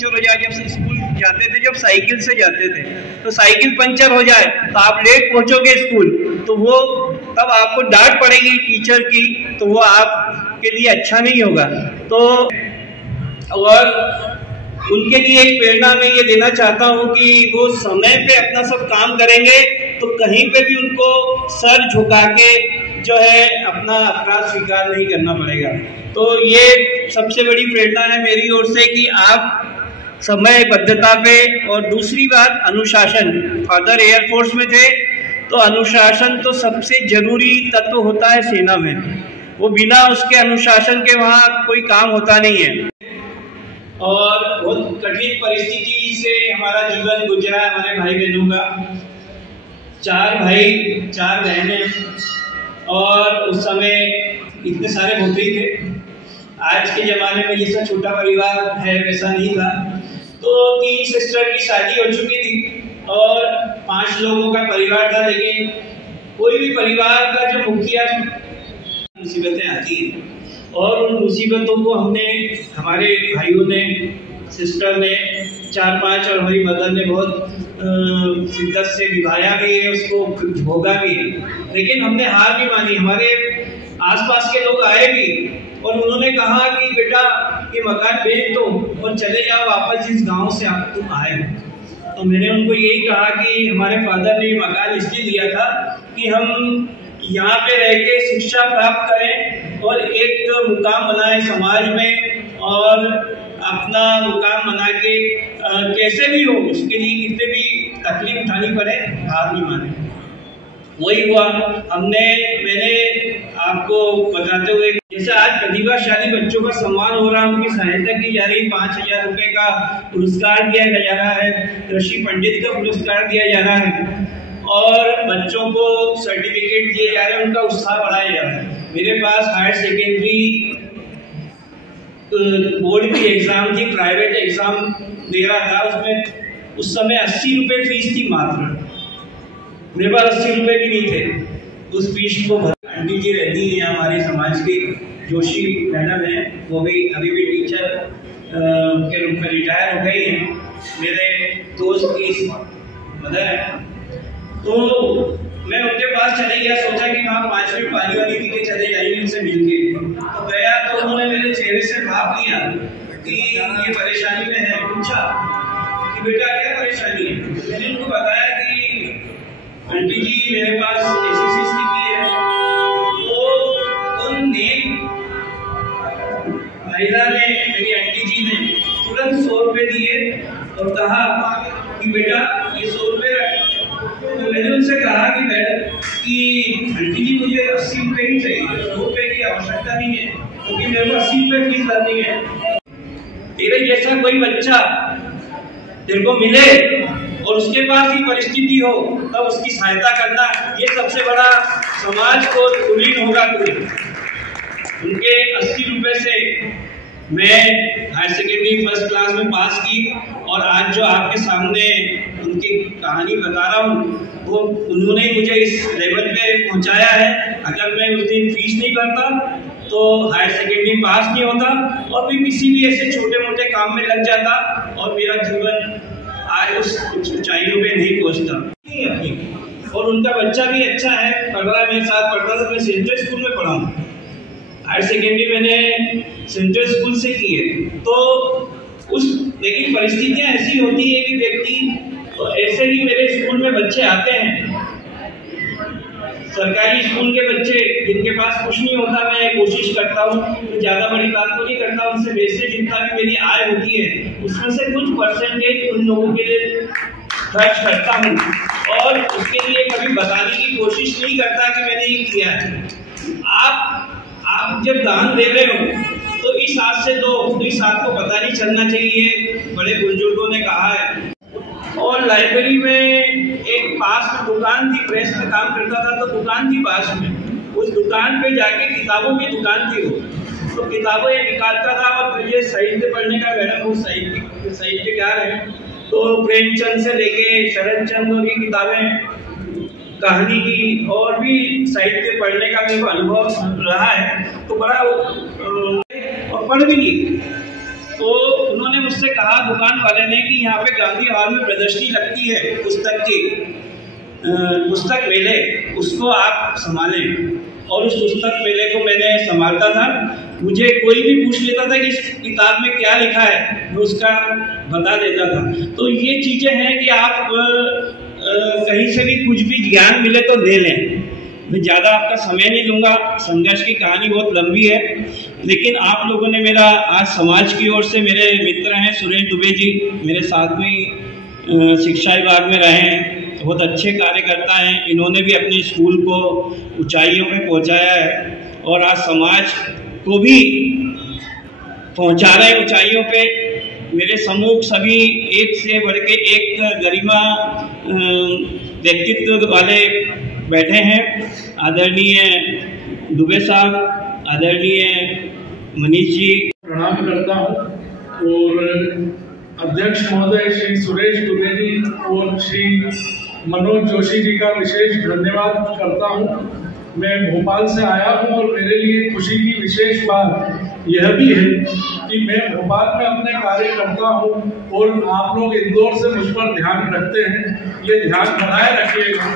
Puncture हो जाए, जब स्कूल जाते थे जब साइकिल से जाते थे तो साइकिल पंचर हो जाए तो आप लेट पहुंचोगे स्कूल, तो वो तब आपको डांट पड़ेगी टीचर की, तो वो आपके लिए अच्छा नहीं होगा। तो और उनके लिए एक प्रेरणा मैं ये देना चाहता हूँ कि वो समय पे अपना सब काम करेंगे तो कहीं पे भी उनको सर झुका के जो है अपना अपराध स्वीकार नहीं करना पड़ेगा। तो ये सबसे बड़ी प्रेरणा है मेरी ओर से कि आप समयबद्धता पे, और दूसरी बात अनुशासन। फादर एयरफोर्स में थे तो अनुशासन तो सबसे जरूरी तत्व होता है सेना में, वो बिना उसके अनुशासन के वहाँ कोई काम होता नहीं है। और बहुत कठिन परिस्थिति से हमारा जीवन गुजरा है हमारे भाई बहनों का। 4 भाई 4 बहनें, और उस समय इतने सारे होते ही थे। आज के ज़माने में जैसा छोटा परिवार है वैसा नहीं था। तो 3 सिस्टर की शादी हो चुकी थी और 5 लोगों का परिवार था, लेकिन कोई भी परिवार का जो मुखिया मुसीबतें आती हैं, और उन मुसीबतों को हमने, हमारे भाइयों ने, सिस्टर ने, 4-5 और हमारी मदर ने बहुत शिद्दत से निभाया भी है, उसको भोगा भी है। लेकिन हमने हार भी मानी। हमारे आसपास के लोग आए भी और उन्होंने कहा कि बेटा ये मकान बेच दो और चले जाओ वापस जिस गांव से आप तुम आए हो। तो मैंने उनको यही कहा कि हमारे फादर ने ये मकान इसलिए दिया था कि हम यहाँ पे रह के शिक्षा प्राप्त करें और एक मुकाम बनाए समाज में, और अपना मुकाम बना के कैसे भी हो उसके लिए कितने भी तकलीफ उठानी पड़े हार नहीं माने। वही हुआ। मैंने आपको बताते हुए, जैसे आज प्रतिभाशाली बच्चों का सम्मान हो रहा है, उनकी सहायता की जा रही, 5000 रुपए का पुरस्कार दिया जा रहा है, ऋषि पंडित का पुरस्कार दिया जा रहा है, और बच्चों को सर्टिफिकेट दिए जा रहे हैं, उनका उत्साह बढ़ाया जा रहा है। मेरे पास हायर सेकेंडरी बोर्ड की एग्जाम थी, प्राइवेट एग्जाम दे रहा था, उसमें उस समय 80 रुपये फीस थी मात्र। मेरे पास 80 रुपये भी नहीं थे। उस फीस को आंटी जी रहती हैं हमारे समाज की, जोशी मैडम है, वो भी अभी भी टीचर के रूप में रिटायर हो गई हैं। मेरे दोस्त की मदर है, तो मैं उनके पास चले गया, सोचा कि वहाँ 5 मिनट पानी वाली पी के चले जाएंगे उनसे मिलके। तो गया तो उन्होंने मेरे चेहरे से भाप लिया कि ये परेशानी में है। पूछा कि बेटा क्या परेशानी है? मैंने उनको बताया कि आंटी जी मेरे पास ऐसी स्थिति है। तो उन नेक महिला ने, मेरी आंटी जी ने तुरंत 100 रुपये दिए और कहा कि बेटा ये 100 रुपये रख। तो मैंने उनसे कहा कि मैडम कि आंटी जी मुझे 80 रुपये ही चाहिए, 100 रुपये की आवश्यकता नहीं है, क्योंकि मेरे को 80 रुपये फीस भरनी है। तेरे जैसा कोई बच्चा तेरे को मिले और उसके पास ही परिस्थिति हो तब उसकी सहायता करना, ये सबसे बड़ा समाज को कुलीन होगा। उनके 80 रुपये से मैं हायर सेकेंडरी फर्स्ट क्लास में पास की, और आज जो आपके सामने उनकी कहानी बता रहा हूँ वो उन्होंने मुझे इस लेवल पे पहुँचाया है। अगर मैं उस दिन फीस नहीं भरता तो हायर सेकेंडरी पास नहीं होता, और भी किसी भी ऐसे छोटे मोटे काम में लग जाता, और मेरा जीवन आज उस ऊंचाइयों पे नहीं पहुँचता। और उनका बच्चा भी अच्छा है, पढ़ रहा है, मेरे साथ पढ़ रहा था। मैं सेंट्रल स्कूल में पढ़ा हूँ, हायर सेकेंडरी मैंने सेंट्रल स्कूल से की है। तो लेकिन परिस्थितियां ऐसी होती है कि व्यक्ति, तो ऐसे ही मेरे स्कूल में बच्चे आते हैं, सरकारी स्कूल के बच्चे जिनके पास कुछ नहीं होता। मैं कोशिश करता हूँ, मैं ज़्यादा बड़ी बात तो नहीं करता, उनसे बेसिक जितना भी मेरी आय होती है उसमें से कुछ परसेंटेज उन लोगों के लिए खर्च करता हूँ, और उसके लिए कभी बताने की कोशिश नहीं करता कि मैंने ये किया है। आप जब दान दे रहे हो तो इस हाथ से दो, तो इस हाथ को पता नहीं चलना चाहिए, बड़े बुजुर्गों ने कहा है। और लाइब्रेरी में एक पास में दुकान थी, प्रेस में काम करता था, तो दुकान थी पास में। उस दुकान पे जाके किताबों की दुकान थी वो, तो किताबें निकालता था। और मुझे साहित्य पढ़ने का, मैडम वो साहित्यकार है, तो प्रेमचंद से लेके शरदचंद्र की किताबें, कहानी की और भी साहित्य पढ़ने का मेरे को अनुभव रहा है। तो बड़ा और पढ़ भी ली। तो उन्होंने मुझसे कहा, दुकान वाले ने, कि यहाँ पे गांधी हॉल में प्रदर्शनी लगती है पुस्तक की, पुस्तक मेले, उसको आप संभालें। और उस पुस्तक मेले को मैंने संभालता था। मुझे कोई भी पूछ लेता था कि इस किताब में क्या लिखा है, मैं उसका बता देता था। तो ये चीज़ें हैं कि आप कहीं से भी कुछ भी ज्ञान मिले तो ले लें। मैं ज़्यादा आपका समय नहीं लूँगा, संघर्ष की कहानी बहुत लंबी है, लेकिन आप लोगों ने मेरा आज समाज की ओर से, मेरे मित्र हैं सुरेश दुबे जी, मेरे साथ में शिक्षा विभाग में रहे हैं, बहुत अच्छे कार्यकर्ता हैं। इन्होंने भी अपने स्कूल को ऊंचाइयों पे पहुंचाया है और आज समाज को भी पहुंचा रहे हैं ऊंचाइयों पे। मेरे सम्मुख सभी एक से बढ़ के एक गरिमा व्यक्तित्व वाले बैठे हैं। आदरणीय दुबे साहब, आदरणीय मनीष जी, प्रणाम करता हूँ और अध्यक्ष महोदय श्री सुरेश दुबे जी और श्री मनोज जोशी जी का विशेष धन्यवाद करता हूँ। मैं भोपाल से आया हूँ और मेरे लिए खुशी की विशेष बात यह भी है कि मैं भोपाल में अपने कार्य करता हूँ और आप लोग इंदौर से मुझ पर ध्यान रखते हैं। ये ध्यान बनाए रखिएगा।